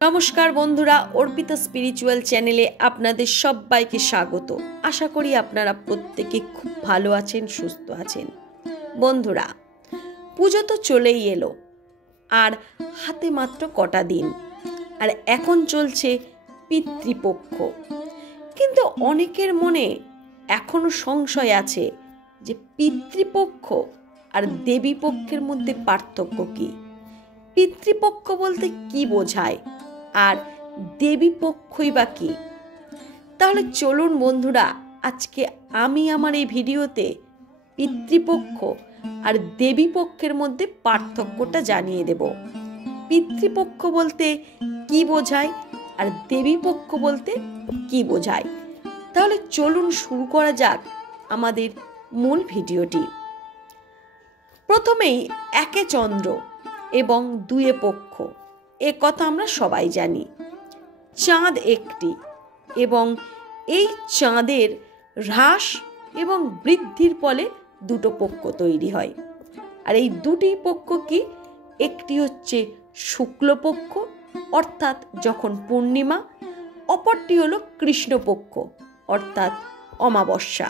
নমস্কার বন্ধুরা, অর্পিতা স্পিরিচুয়াল চ্যানেলে আপনাদের সবাইকে স্বাগত। আশা করি আপনারা প্রত্যেকে খুব ভালো আছেন, সুস্থ আছেন। বন্ধুরা, পুজো তো চলেই এলো, আর হাতে মাত্র কটা দিন, আর এখন চলছে পিতৃপক্ষ। কিন্তু অনেকের মনে এখনো সংশয় আছে যে পিতৃপক্ষ আর দেবীপক্ষের মধ্যে পার্থক্য কী, পিতৃপক্ষ বলতে কি বোঝায়, আর দেবী পক্ষই বা কি। তাহলে চলুন বন্ধুরা, আজকে আমি আমার এই ভিডিওতে পিতৃপক্ষ আর দেবী পক্ষের মধ্যে পার্থক্যটা জানিয়ে দেব। পিতৃপক্ষ বলতে কি বোঝায় আর দেবী পক্ষ বলতে কি বোঝায়। তাহলে চলুন শুরু করা যাক আমাদের মূল ভিডিওটি। প্রথমেই একে চন্দ্র এবং দুয়ে পক্ষ, এ কথা আমরা সবাই জানি। চাঁদ একটি, এবং এই চাঁদের হ্রাস এবং বৃদ্ধির ফলে দুটো পক্ষ তৈরি হয়। আর এই দুটি পক্ষ কি, একটি হচ্ছে শুক্লপক্ষ অর্থাৎ যখন পূর্ণিমা, অপরটি হলো কৃষ্ণপক্ষ অর্থাৎ অমাবস্যা।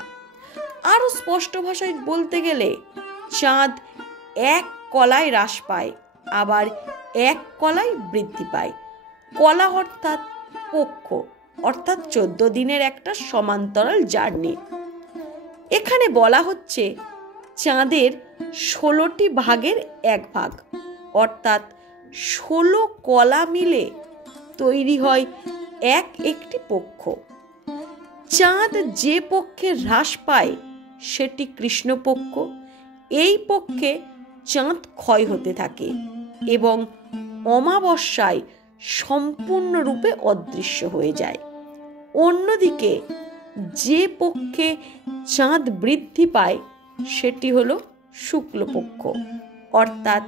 আরও স্পষ্ট ভাষায় বলতে গেলে চাঁদ এক কলায় হ্রাস পায়, আবার এক কলায় বৃদ্ধি পায়। কলা অর্থাৎ পক্ষ, অর্থাৎ 14 দিনের একটা সমান্তরাল জার্নি। এখানে বলা হচ্ছে চাঁদের 16টি ভাগের এক ভাগ, অর্থাৎ 16 কলা মিলে তৈরি হয় একটি পক্ষ। চাঁদ যে পক্ষে হ্রাস পায় সেটি কৃষ্ণপক্ষ। এই পক্ষে চাঁদ ক্ষয় হতে থাকে এবং অমাবস্যায় সম্পূর্ণরূপে অদৃশ্য হয়ে যায়। অন্যদিকে যে পক্ষে চাঁদ বৃদ্ধি পায় সেটি হলো শুক্লপক্ষ, অর্থাৎ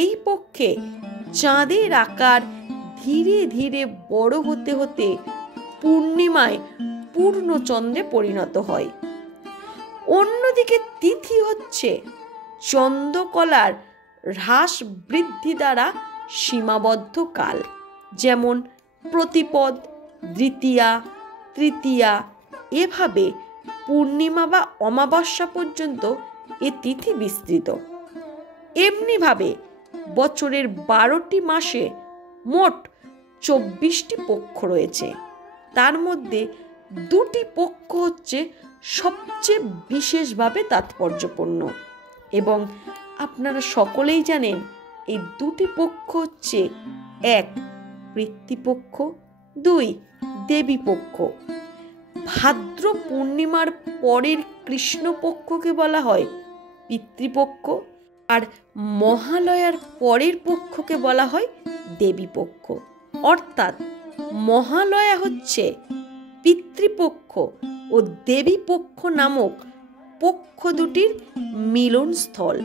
এই পক্ষে চাঁদের আকার ধীরে ধীরে বড় হতে হতে পূর্ণিমায় পূর্ণচন্দ্রে পরিণত হয়। অন্যদিকে তিথি হচ্ছে চন্দ্রকলার হ্রাস বৃদ্ধি দ্বারা সীমাবদ্ধ কাল, যেমন প্রতিপদ, দ্বিতীয়া, তৃতীয়া, এভাবে পূর্ণিমা বা অমাবস্যা পর্যন্ত এ তিথি বিস্তৃত। এমনিভাবে বছরের 12টি মাসে মোট 24টি পক্ষ রয়েছে। তার মধ্যে দুটি পক্ষ হচ্ছে সবচেয়ে বিশেষভাবে তাৎপর্যপূর্ণ, এবং আপনারা সকলেই জানেন এই দুটি পক্ষ হচ্ছে, এক পিতৃপক্ষ, দুই দেবী পক্ষ। ভাদ্র পূর্ণিমার পরের কৃষ্ণপক্ষকে বলা হয় পিতৃপক্ষ, আর মহালয়ার পরের পক্ষকে বলা হয় দেবী পক্ষ। অর্থাৎ মহালয়া হচ্ছে পিতৃপক্ষ ও দেবী পক্ষ নামক পক্ষ দুটির মিলনস্থল।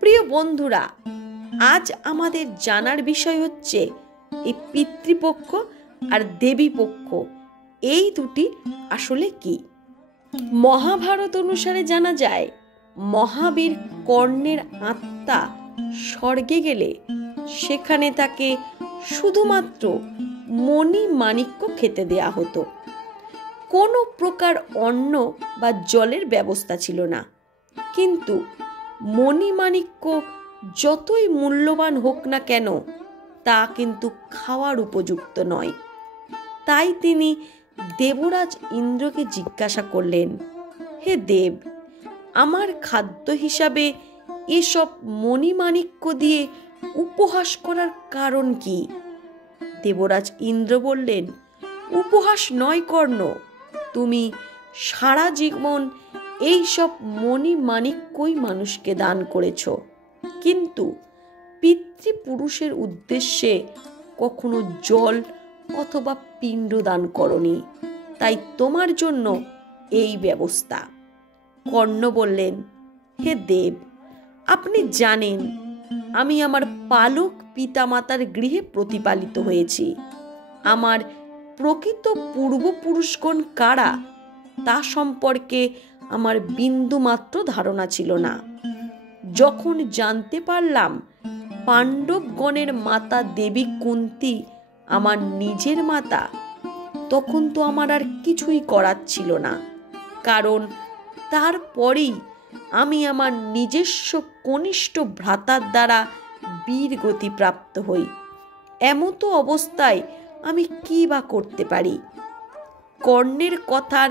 প্রিয় বন্ধুরা, আজ আমাদের জানার বিষয় হচ্ছে এই পিতৃপক্ষ আর দেবী পক্ষ, এই দুটি আসলে কি। মহাভারত অনুসারে জানা যায় মহাবীর কর্ণের আত্মা স্বর্গে গেলে সেখানে তাকে শুধুমাত্র মণি মাণিক্য খেতে দেয়া হতো। কোনো প্রকার অন্ন বা জলের ব্যবস্থা ছিল না। কিন্তু মণিমাণিক্য যতই মূল্যবান হোক না কেন, তা কিন্তু খাওয়ার উপযুক্ত নয়। তাই তিনি দেবরাজ ইন্দ্রকে জিজ্ঞাসা করলেন, হে দেব, আমার খাদ্য হিসাবে এসব মণিমাণিক্য দিয়ে উপহাস করার কারণ কি? দেবরাজ ইন্দ্র বললেন, উপহাস নয় কর্ণ, তুমি সারা জীবন এই সব মণিমাণিক্যই মানুষকে দান করেছ, কিন্তু পিতৃপুরুষের উদ্দেশ্যে কখনো জল অথবা পিণ্ড দান করনি, তাই তোমার জন্য এই ব্যবস্থা। কর্ণ বললেন, হে দেব, আপনি জানেন আমি আমার পালক পিতামাতার গৃহে প্রতিপালিত হয়েছি। আমার প্রকৃত পূর্বপুরুষগণ কারা তা সম্পর্কে আমার বিন্দুমাত্র ধারণা ছিল না। যখন জানতে পারলাম পাণ্ডবগণের মাতা দেবী কুন্তী আমার নিজের মাতা, তখন তো আমার আর কিছুই করার ছিল না, কারণ তারপরেই আমি আমার নিজস্ব কনিষ্ঠ ভ্রাতার দ্বারা বীর গতি প্রাপ্ত হই। এমতো অবস্থায় আমি কি বা করতে পারি? কর্ণের কথার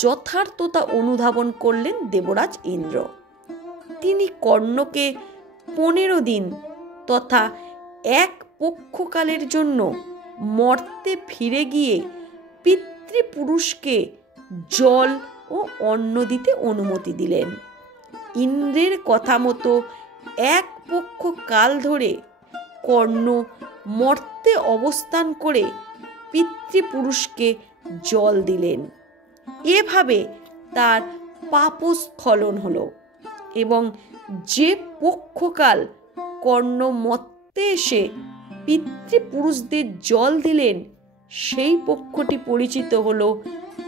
যথার্থতা অনুধাবন করলেন দেবরাজ ইন্দ্র। তিনি কর্ণকে 15 দিন তথা 1 পক্ষকালের জন্য মর্তে ফিরে গিয়ে পিতৃপুরুষকে জল ও অন্ন দিতে অনুমতি দিলেন। ইন্দ্রের কথা মতো 1 পক্ষ কাল ধরে কর্ণ মর্তে অবস্থান করে পিতৃপুরুষকে জল দিলেন। এভাবে তার পাপস্খলন হলো এবং যে পক্ষকাল কর্ণ মর্তে এসে পিতৃপুরুষদের জল দিলেন, সেই পক্ষটি পরিচিত হলো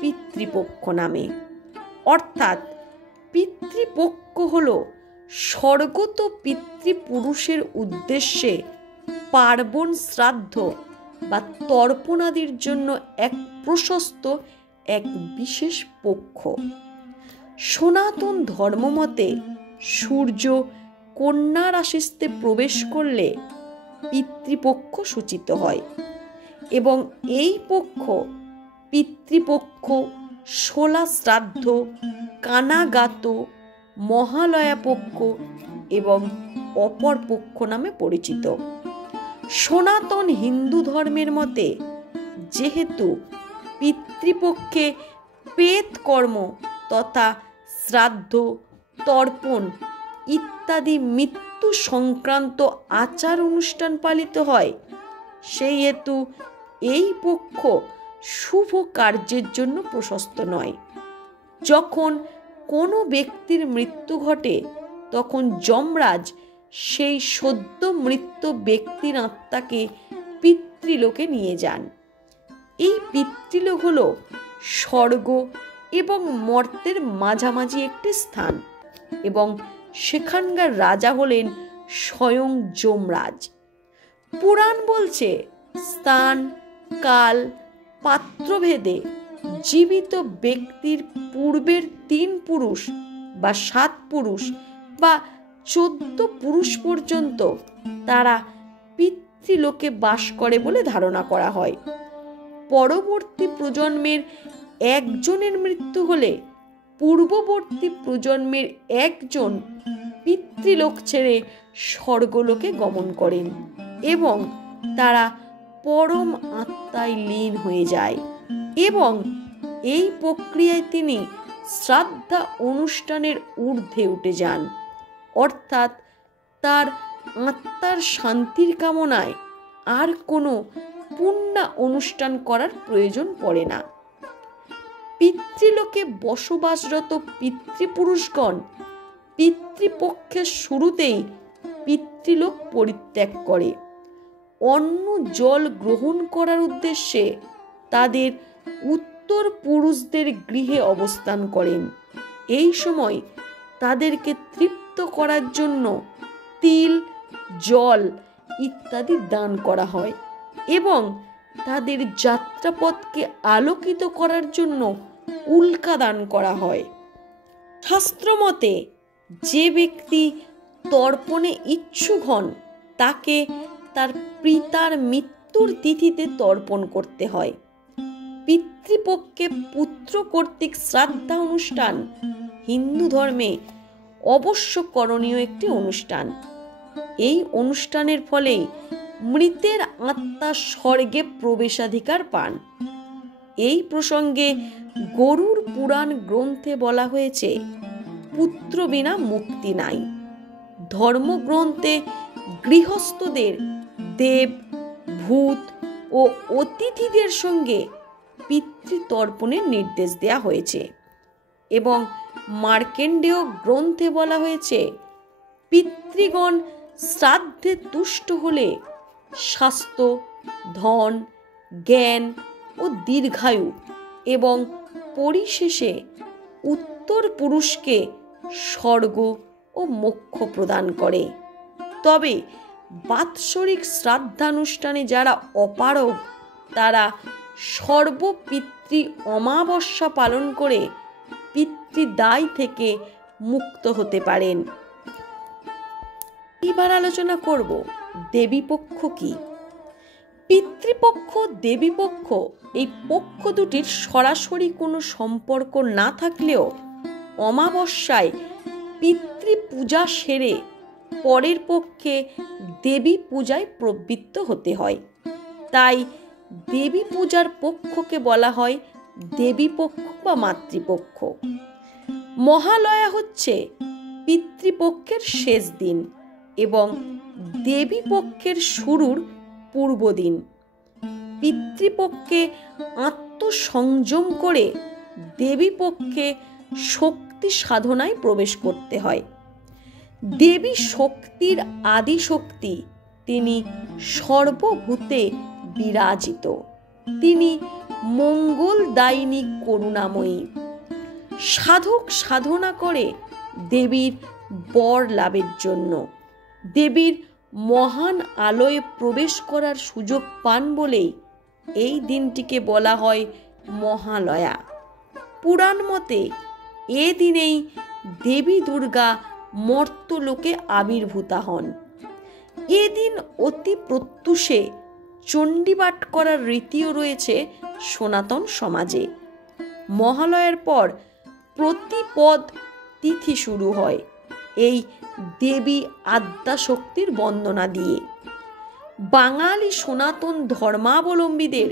পিতৃপক্ষ নামে। অর্থাৎ পিতৃপক্ষ হলো স্বর্গত পিতৃপুরুষের উদ্দেশ্যে পার্বণ, শ্রাদ্ধ বা তর্পণাদির জন্য এক প্রশস্ত এক বিশেষ পক্ষ। সনাতন ধর্মমতে সূর্য কন্যা রাশিতে প্রবেশ করলে পিতৃপক্ষ সূচিত হয় এবং এই পক্ষ পিতৃপক্ষ, শোলা শ্রাদ্ধ, কানাগাত, মহালয়া পক্ষ এবং অপর পক্ষ নামে পরিচিত। সনাতন হিন্দু ধর্মের মতে যেহেতু পিতৃপক্ষে পেত কর্ম তথা শ্রাদ্ধ, তর্পণ ইত্যাদি মৃত্যু সংক্রান্ত আচার অনুষ্ঠান পালিত হয়, সেই হেতু এই পক্ষ শুভ কার্যের জন্য প্রশস্ত নয়। যখন কোনো ব্যক্তির মৃত্যু ঘটে, তখন যমরাজ সেই সদ্য মৃত ব্যক্তির আত্মাকে পিতৃলোকে নিয়ে যান। এই পিতৃলোক হল স্বর্গ এবং মর্তের মাঝামাঝি একটি স্থান এবং সেখানকার রাজা হলেন স্বয়ং যমরাজ। পুরাণ বলছে, স্থান, কাল, পাত্রভেদে জীবিত ব্যক্তির পূর্বের 3 পুরুষ বা 7 পুরুষ বা 14 পুরুষ পর্যন্ত তারা পিতৃলোকে বাস করে বলে ধারণা করা হয়। পরবর্তী প্রজন্মের একজনের মৃত্যু হলে পূর্ববর্তী প্রজন্মের একজন পিতৃলোক ছেড়ে স্বর্গলোকে গমন করেন এবং তারা পরম আত্মায় লীন হয়ে যায় এবং এই প্রক্রিয়ায় তিনি শ্রাদ্ধা অনুষ্ঠানের ঊর্ধ্বে উঠে যান। অর্থাৎ তার আত্মার শান্তির কামনায় আর কোনো পুণ্য অনুষ্ঠান করার প্রয়োজন পড়ে না। পিতৃলোকে বসবাসরত পিতৃপুরুষগণ পিতৃপক্ষের শুরুতেই পিতৃলোক পরিত্যাগ করে অন্য জল গ্রহণ করার উদ্দেশ্যে তাদের উত্তর পুরুষদের গৃহে অবস্থান করেন। এই সময় তাদেরকে তৃপ্ত করার জন্য তিল, জল ইত্যাদি দান করা হয় এবং তাদের যাত্রাপথকে আলোকিত করার জন্য উল্কা দান করা হয়। শাস্ত্রমতে যে ব্যক্তি তর্পণে ইচ্ছুক হন, তাকে তার পিতার মৃত্যুর তিথিতে তর্পণ করতে হয়। পিতৃপক্ষে পুত্র কর্তৃক শ্রাদ্ধা অনুষ্ঠান হিন্দু ধর্মে অবশ্য করণীয় একটি অনুষ্ঠান। এই অনুষ্ঠানের ফলেই মৃতের আত্মা স্বর্গে প্রবেশাধিকার পান। এই প্রসঙ্গে গরুড় পুরাণ গ্রন্থে বলা হয়েছে, পুত্র বিনা মুক্তি নাই। ধর্মগ্রন্থে গৃহস্থদের দেব, ভূত ও অতিথিদের সঙ্গে পিতৃতর্পণের নির্দেশ দেওয়া হয়েছে এবং মার্কেন্ডেয় গ্রন্থে বলা হয়েছে, পিতৃগণ শ্রাদ্ধে তুষ্ট হলে স্বাস্থ্য, ধন, জ্ঞান ও দীর্ঘায়ু এবং পরিশেষে উত্তর পুরুষকে স্বর্গ ও মোক্ষ প্রদান করে। তবে বাৎসরিক শ্রাদ্ধানুষ্ঠানে যারা অপারগ তারা সর্বপিতৃ অমাবস্যা পালন করে পিতৃদায় থেকে মুক্ত হতে পারেন। এবার আলোচনা করব দেবীপক্ষ কি। পিতৃপক্ষ দেবীপক্ষ এই পক্ষ দুটির সরাসরি কোনো সম্পর্ক না থাকলেও অমাবস্যায় পিতৃপূজা সেরে পরের পক্ষে দেবী পূজায় প্রবৃত্ত হতে হয়। তাই দেবী পূজার পক্ষকে বলা হয় দেবীপক্ষ বা মাতৃপক্ষ। মহালয়া হচ্ছে পিতৃপক্ষের শেষ দিন এবং দেবীপক্ষের শুরুর পূর্ব দিন। পিতৃপক্ষে আত্মসংযম করে দেবীপক্ষে শক্তি সাধনায় প্রবেশ করতে হয়। দেবী শক্তির আদি শক্তি, তিনি সর্বভূতে বিরাজিত, তিনি মঙ্গলদায়িনী করুণাময়ী। সাধক সাধনা করে দেবীর বর লাভের জন্য, দেবীর মহান আলোয় প্রবেশ করার সুযোগ পান বলেই এই দিনটিকে বলা হয় মহালয়া। পুরাণ মতে এ দিনেই দেবী দুর্গা মর্ত্যলোকে আবির্ভূতা হন। এদিন অতি প্রত্যুষে চণ্ডীপাঠ করার রীতিও রয়েছে সনাতন সমাজে। মহালয়ার পর প্রতিপদ তিথি শুরু হয় এই দেবী আদ্যাশক্তির বন্দনা দিয়ে। বাঙালি সনাতন ধর্মাবলম্বীদের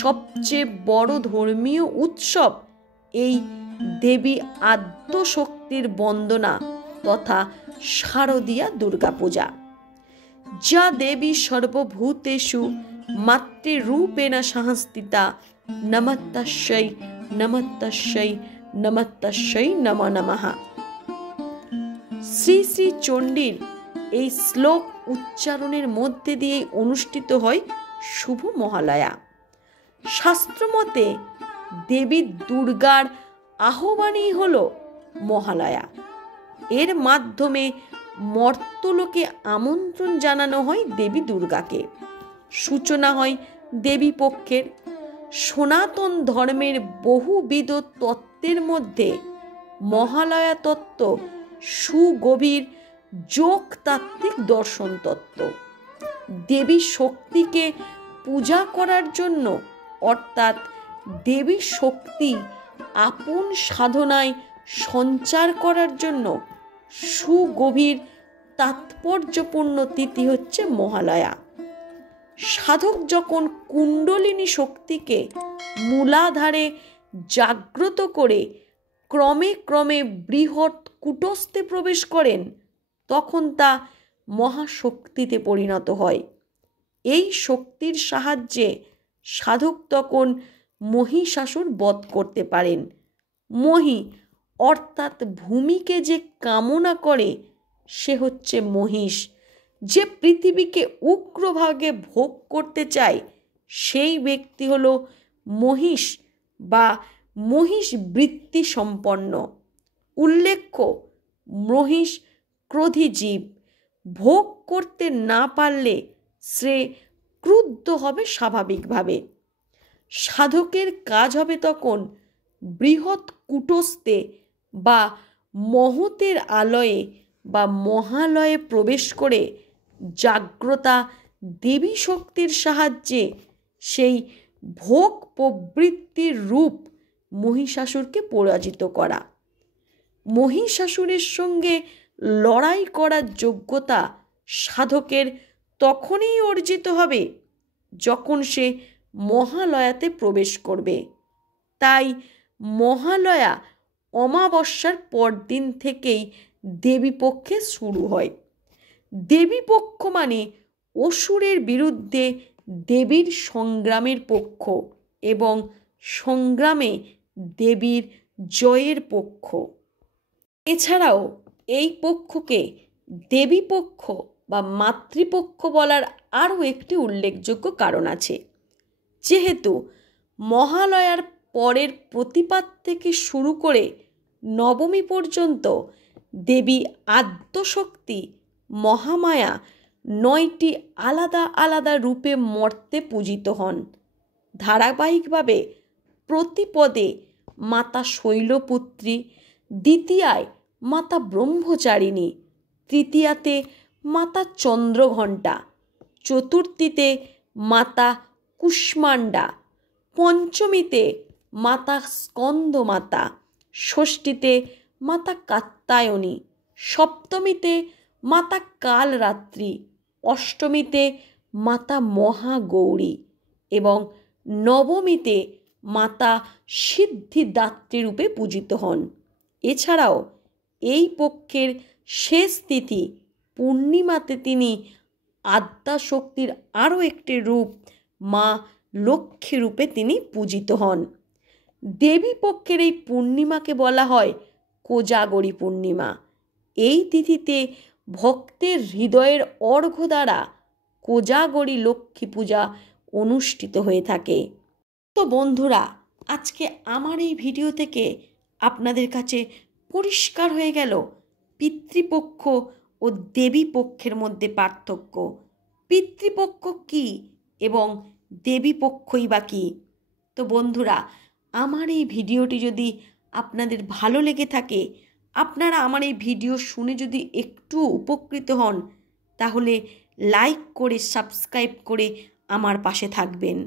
সবচেয়ে বড় ধর্মীয় উৎসব এই দেবী আদ্যশক্তির বন্দনা তথা শারদীয়া দুর্গাপূজা, যা দেবী সর্বভূতেষু মাতৃরূপেণ সংস্থিতা। নমস্তস্যৈ নমস্তস্যৈ নমস্তস্যৈ নমো নমঃ। শ্রী শ্রী চণ্ডীর এই শ্লোক উচ্চারণের মধ্যে দিয়ে অনুষ্ঠিত হয় শুভ মহালয়া। শাস্ত্রমতে দেবী দুর্গার আহ্বানই হল মহালয়া। এর মাধ্যমে মর্ত্যলোকে আমন্ত্রণ জানানো হয় দেবী দুর্গাকে। সূচনা হয় দেবী পক্ষের। সনাতন ধর্মের বহুবিধ তত্ত্বের মধ্যে মহালয়া তত্ত্ব সুগভীর যোগতাত্ত্বিক দর্শন তত্ত্ব। দেবী শক্তিকে পূজা করার জন্য, অর্থাৎ দেবী শক্তি আপন সাধনায় সঞ্চার করার জন্য সুগভীর তাৎপর্যপূর্ণ তিথি হচ্ছে মহালয়া। সাধক যখন কুণ্ডলিনী শক্তিকে মূলাধারে জাগ্রত করে ক্রমে ক্রমে বৃহৎ কূটস্থে প্রবেশ করেন, তখন তা মহাশক্তিতে পরিণত হয়। এই শক্তির সাহায্যে সাধক তখন মহিষাসুর বধ করতে পারেন। মহি অর্থাৎ ভূমিকে যে কামনা করে সে হচ্ছে মহিষ। যে পৃথিবীকে উগ্রভাবে ভোগ করতে চায় সেই ব্যক্তি হল মহিষ বা মহিষ বৃত্তি সম্পন্ন। উল্লেখ্য, মহিষ ক্রোধী জীব। ভোগ করতে না পারলে সে ক্রুদ্ধ হবে স্বাভাবিকভাবে। সাধকের কাজ হবে তখন বৃহৎ কূটস্থে বা মহতের আলয়ে বা মহালয়ে প্রবেশ করে জাগ্রতা দেবী শক্তির সাহায্যে সেই ভোগ প্রবৃত্তির রূপ মহিষাসুরকে পরাজিত করা। মহিষাসুরের সঙ্গে লড়াই করার যোগ্যতা সাধকের তখনই অর্জিত হবে যখন সে মহালয়াতে প্রবেশ করবে। তাই মহালয়া অমাবস্যার পরদিন থেকেই দেবীপক্ষে শুরু হয়। দেবীপক্ষ মানে অসুরের বিরুদ্ধে দেবীর সংগ্রামের পক্ষ এবং সংগ্রামে দেবীর জয়ের পক্ষ। এছাড়াও এই পক্ষকে দেবীপক্ষ বা মাতৃপক্ষ বলার আরও একটি উল্লেখযোগ্য কারণ আছে। যেহেতু মহালয়ার পরের প্রতিপাদ থেকে শুরু করে নবমী পর্যন্ত দেবী আদ্যশক্তি মহামায়া 9টি আলাদা আলাদা রূপে মর্তে পূজিত হন। ধারাবাহিকভাবে প্রতিপদে মাতা শৈলপুত্রী, দ্বিতীয়ায় মাতা ব্রহ্মচারিণী, তৃতীয়াতে মাতা চন্দ্রঘণ্টা, চতুর্থীতে মাতা কুষ্মাণ্ডা, পঞ্চমীতে মাতা স্কন্দমাতা, ষষ্ঠীতে মাতা কাত্যায়নী, সপ্তমীতে মাতা কালরাত্রি, অষ্টমীতে মাতা মহাগৌরী এবং নবমীতে মাতা সিদ্ধিদাত্রী রূপে পূজিত হন। এছাড়াও এই পক্ষের শেষ তিথি পূর্ণিমাতে তিনি আদ্যাশক্তির আরও একটি রূপ মা লক্ষ্মী রূপে তিনি পূজিত হন। দেবী পক্ষের এই পূর্ণিমাকে বলা হয় কোজাগরী পূর্ণিমা। এই তিথিতে ভক্তের হৃদয়ের অর্ঘ্য দ্বারা কোজাগরী লক্ষ্মী পূজা অনুষ্ঠিত হয়ে থাকে। তো বন্ধুরা, আজকে আমার এই ভিডিও থেকে আপনাদের কাছে পরিষ্কার হয়ে গেল পিতৃপক্ষ ও দেবী পক্ষের মধ্যে পার্থক্য। পিতৃপক্ষ কী এবং দেবী পক্ষই বা কী? তো বন্ধুরা, আমার এই ভিডিওটি যদি আপনাদের ভালো লেগে থাকে, আপনারা আমার এই ভিডিও শুনে যদি একটু উপকৃত হন, তাহলে লাইক করে সাবস্ক্রাইব করে আমার পাশে থাকবেন।